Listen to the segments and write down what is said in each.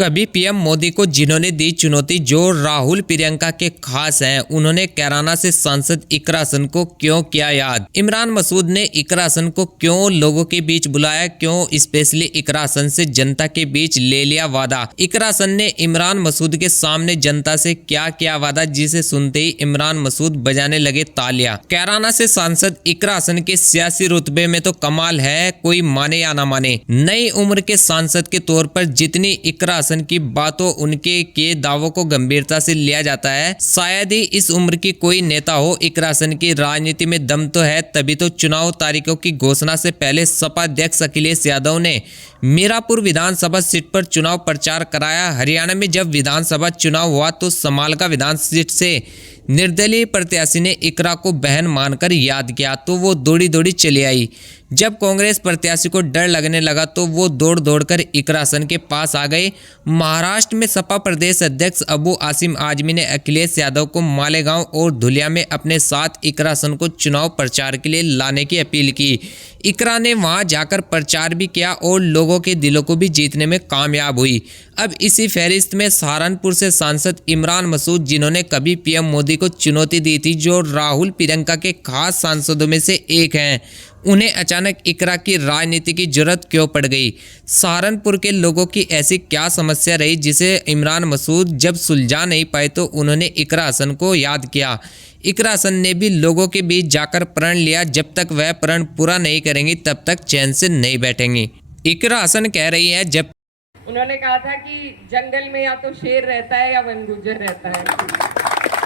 कभी पीएम मोदी को जिन्होंने दी चुनौती, जो राहुल प्रियंका के खास हैं, उन्होंने कैराना से सांसद इकरा हसन को क्यों किया याद। इमरान मसूद ने इकरा हसन को क्यों लोगों के बीच बुलाया, क्यों स्पेशली इकरा हसन से जनता के बीच ले लिया वादा। इकरा हसन ने इमरान मसूद के सामने जनता से क्या किया वादा, जिसे सुनते ही इमरान मसूद बजाने लगे तालियां। कैराना से सांसद इकरा हसन के सियासी रुतबे में तो कमाल है, कोई माने या ना माने। नई उम्र के सांसद के तौर पर जितनी इकरा हसन की बातों, उनके किए दावों को गंभीरता से लिया जाता है, शायद ही इस उम्र की कोई नेता हो। इकरा हसन की राजनीति में दम तो है, तभी तो चुनाव तारीखों की घोषणा से पहले सपा अध्यक्ष अखिलेश यादव ने मीरापुर विधानसभा सीट पर चुनाव प्रचार कराया। हरियाणा में जब विधानसभा चुनाव हुआ तो समालका विधान सीट से निर्दलीय प्रत्याशी ने इकरा को बहन मानकर याद किया तो वो दौड़ी दौड़ी चली आई। जब कांग्रेस प्रत्याशी को डर लगने लगा तो वो दौड़ दौड़कर इकरा हसन के पास आ गए। महाराष्ट्र में सपा प्रदेश अध्यक्ष अबू आसिम आजमी ने अखिलेश यादव को मालेगांव और धुलिया में अपने साथ इकरा हसन को चुनाव प्रचार के लिए लाने की अपील की। इकरा ने वहां जाकर प्रचार भी किया और लोगों के दिलों को भी जीतने में कामयाब हुई। अब इसी फहरिस्त में सहारनपुर से सांसद इमरान मसूद, जिन्होंने कभी पीएम मोदी को चुनौती दी थी, जो राहुल प्रियंका के खास सांसदों में से एक हैं, उन्हें अचानक इकरा की राजनीति की जरूरत क्यों पड़ गई। सहारनपुर के लोगों की ऐसी क्या समस्या रही जिसे इमरान मसूद जब सुलझा नहीं पाए तो उन्होंने इकरा हसन को याद किया। इकरा हसन ने भी लोगों के बीच जाकर प्रण लिया, जब तक वह प्रण पूरा नहीं करेंगी तब तक चैन से नहीं बैठेंगी। इकरा हसन कह रही है, जब उन्होंने कहा था कि जंगल में या तो शेर रहता है या वन गुज्जर रहता है,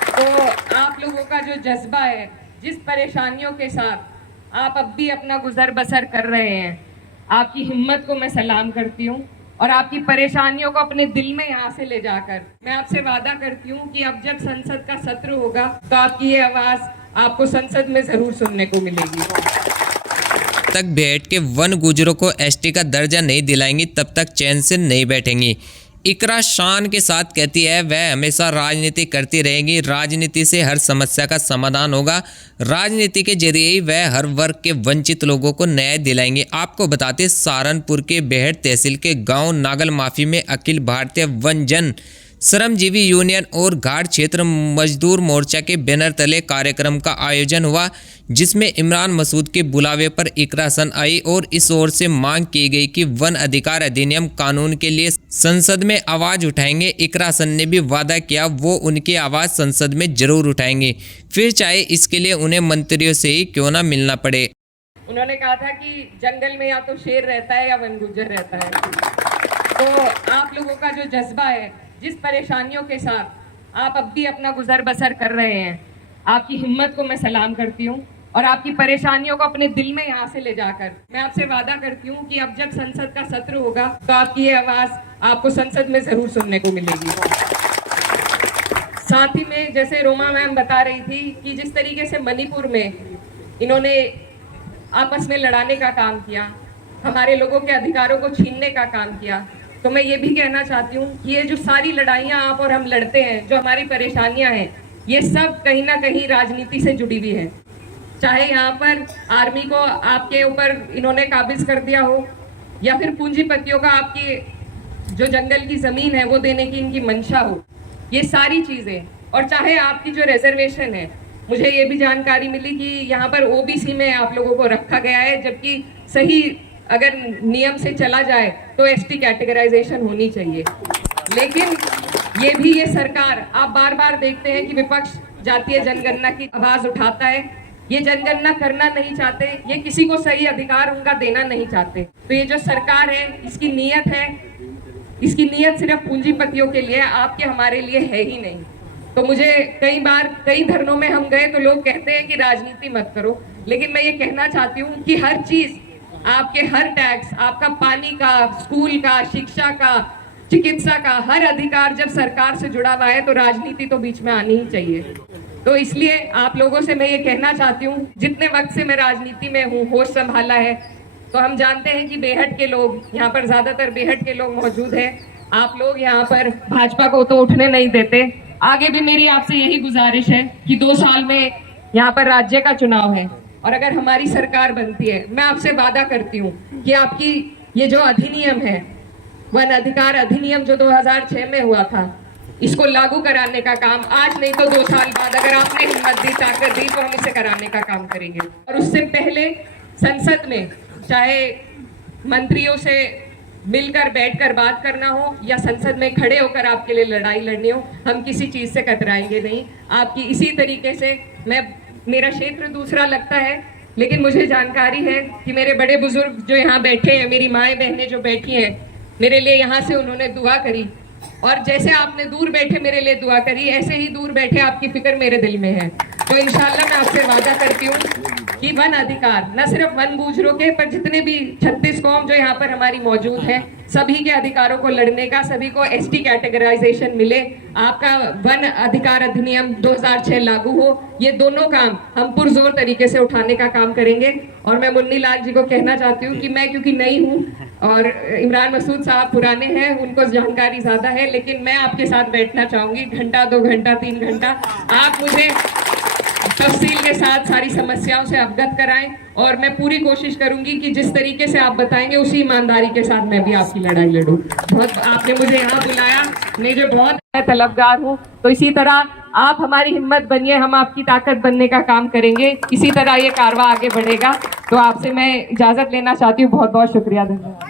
तो आप लोगों का जो जज्बा है, जिस परेशानियों के साथ आप अब भी अपना गुजर बसर कर रहे हैं, आपकी हिम्मत को मैं सलाम करती हूँ और आपकी परेशानियों को अपने दिल में यहाँ से ले जाकर मैं आपसे वादा करती हूँ कि अब जब संसद का सत्र होगा तो आपकी ये आवाज आपको संसद में जरूर सुनने को मिलेगी। तक बैठ के वन गुजरों को एसटी का दर्जा नहीं दिलाएंगी तब तक चैन से नहीं बैठेंगी। इकरा शान के साथ कहती है, वह हमेशा राजनीति करती रहेगी, राजनीति से हर समस्या का समाधान होगा, राजनीति के जरिए ही वह हर वर्ग के वंचित लोगों को न्याय दिलाएंगे। आपको बताते, सहारनपुर के बेहट तहसील के गांव नागल माफी में अखिल भारतीय वन जन श्रमजीवी यूनियन और घाट क्षेत्र मजदूर मोर्चा के बैनर तले कार्यक्रम का आयोजन हुआ, जिसमें इमरान मसूद के बुलावे पर इकरा हसन आई और इस ओर से मांग की गई कि वन अधिकार अधिनियम कानून के लिए संसद में आवाज उठाएंगे। इकरा हसन ने भी वादा किया वो उनकी आवाज संसद में जरूर उठाएंगे, फिर चाहे इसके लिए उन्हें मंत्रियों से ही क्यों ना मिलना पड़े। उन्होंने कहा था कि जंगल में या तो शेर रहता है या वन गुज्जर रहता है, तो आप लोगों का जो जज्बा है, जिस परेशानियों के साथ आप अब भी अपना गुजर बसर कर रहे हैं, आपकी हिम्मत को मैं सलाम करती हूँ और आपकी परेशानियों को अपने दिल में यहाँ से ले जाकर मैं आपसे वादा करती हूँ कि अब जब संसद का सत्र होगा तो आपकी ये आवाज आपको संसद में जरूर सुनने को मिलेगी। साथ ही में जैसे रोमा मैम बता रही थी कि जिस तरीके से मणिपुर में इन्होंने आपस में लड़ाने का काम किया, हमारे लोगों के अधिकारों को छीनने का काम किया, तो मैं ये भी कहना चाहती हूँ कि ये जो सारी लड़ाइयाँ आप और हम लड़ते हैं, जो हमारी परेशानियाँ हैं, ये सब कहीं ना कहीं राजनीति से जुड़ी हुई है। चाहे यहाँ पर आर्मी को आपके ऊपर इन्होंने काबिज कर दिया हो या फिर पूंजीपतियों का आपकी जो जंगल की जमीन है वो देने की इनकी मंशा हो, ये सारी चीजें, और चाहे आपकी जो रिजर्वेशन है, मुझे ये भी जानकारी मिली कि यहाँ पर ओबीसी में आप लोगों को रखा गया है, जबकि सही अगर नियम से चला जाए तो एसटी कैटेगराइजेशन होनी चाहिए। लेकिन ये सरकार, आप बार बार देखते हैं कि विपक्ष जातीय जनगणना की आवाज उठाता है, ये जनगणना करना नहीं चाहते, ये किसी को सही अधिकार उनका देना नहीं चाहते। तो ये जो सरकार है, इसकी नीयत सिर्फ पूंजीपतियों के लिए, आपके हमारे लिए है ही नहीं। तो मुझे कई बार कई धरनों में हम गए तो लोग कहते हैं कि राजनीति मत करो, लेकिन मैं ये कहना चाहती हूँ कि हर चीज, आपके हर टैक्स, आपका पानी का, स्कूल का, शिक्षा का, चिकित्सा का, हर अधिकार जब सरकार से जुड़ा हुआ है तो राजनीति तो बीच में आनी ही चाहिए। तो इसलिए आप लोगों से मैं ये कहना चाहती हूँ, जितने वक्त से मैं राजनीति में हूँ, होश संभाला है, तो हम जानते हैं कि बेहट के लोग, यहाँ पर ज्यादातर बेहट के लोग मौजूद हैं, आप लोग यहाँ पर भाजपा को तो उठने नहीं देते। आगे भी मेरी आपसे यही गुजारिश है कि 2 साल में यहाँ पर राज्य का चुनाव है और अगर हमारी सरकार बनती है, मैं आपसे वादा करती हूँ कि आपकी ये जो अधिनियम है वन अधिकार अधिनियम जो 2006 में हुआ था, इसको लागू कराने का काम आज नहीं तो 2 साल बाद, अगर आपने हिम्मत दी, ताकत दी, तो हम इसे कराने का काम करेंगे। और उससे पहले संसद में चाहे मंत्रियों से मिलकर बैठकर बात करना हो या संसद में खड़े होकर आपके लिए लड़ाई लड़नी हो, हम किसी चीज से कतराएंगे नहीं। आपकी इसी तरीके से मेरा क्षेत्र दूसरा लगता है, लेकिन मुझे जानकारी है कि मेरे बड़े बुजुर्ग जो यहाँ बैठे हैं, मेरी माएँ बहनें जो बैठी हैं, मेरे लिए यहाँ से उन्होंने दुआ करी, और जैसे आपने दूर बैठे मेरे लिए दुआ करी, ऐसे ही दूर बैठे आपकी फिक्र मेरे दिल में है। तो इंशाल्लाह मैं आपसे वादा करती हूँ कि वन अधिकार न सिर्फ वन बूझरों के, पर जितने भी 36 कौम जो यहाँ पर हमारी मौजूद है, सभी के अधिकारों को लड़ने का, सभी को एसटी कैटेगराइजेशन मिले, आपका वन अधिकार अधिनियम 2006 लागू हो, ये दोनों काम हम पुरजोर तरीके से उठाने का काम करेंगे। और मैं मुन्नी लाल जी को कहना चाहती हूँ कि मैं क्योंकि नई हूँ और इमरान मसूद साहब पुराने हैं, उनको जानकारी ज्यादा है, लेकिन मैं आपके साथ बैठना चाहूंगी, घंटा 2 घंटा 3 घंटा, आप मुझे तफसील के साथ सारी समस्याओं से अवगत कराएं, और मैं पूरी कोशिश करूंगी कि जिस तरीके से आप बताएंगे उसी ईमानदारी के साथ मैं भी आपकी लड़ाई लड़ूं। बहुत आपने मुझे यहाँ बुलाया, मैं जो बहुत तलबगार हूँ, तो इसी तरह आप हमारी हिम्मत बनिए, हम आपकी ताकत बनने का काम करेंगे, इसी तरह ये कारवां आगे बढ़ेगा। तो आपसे मैं इजाजत लेना चाहती हूँ। बहुत बहुत शुक्रिया, धन्यवाद।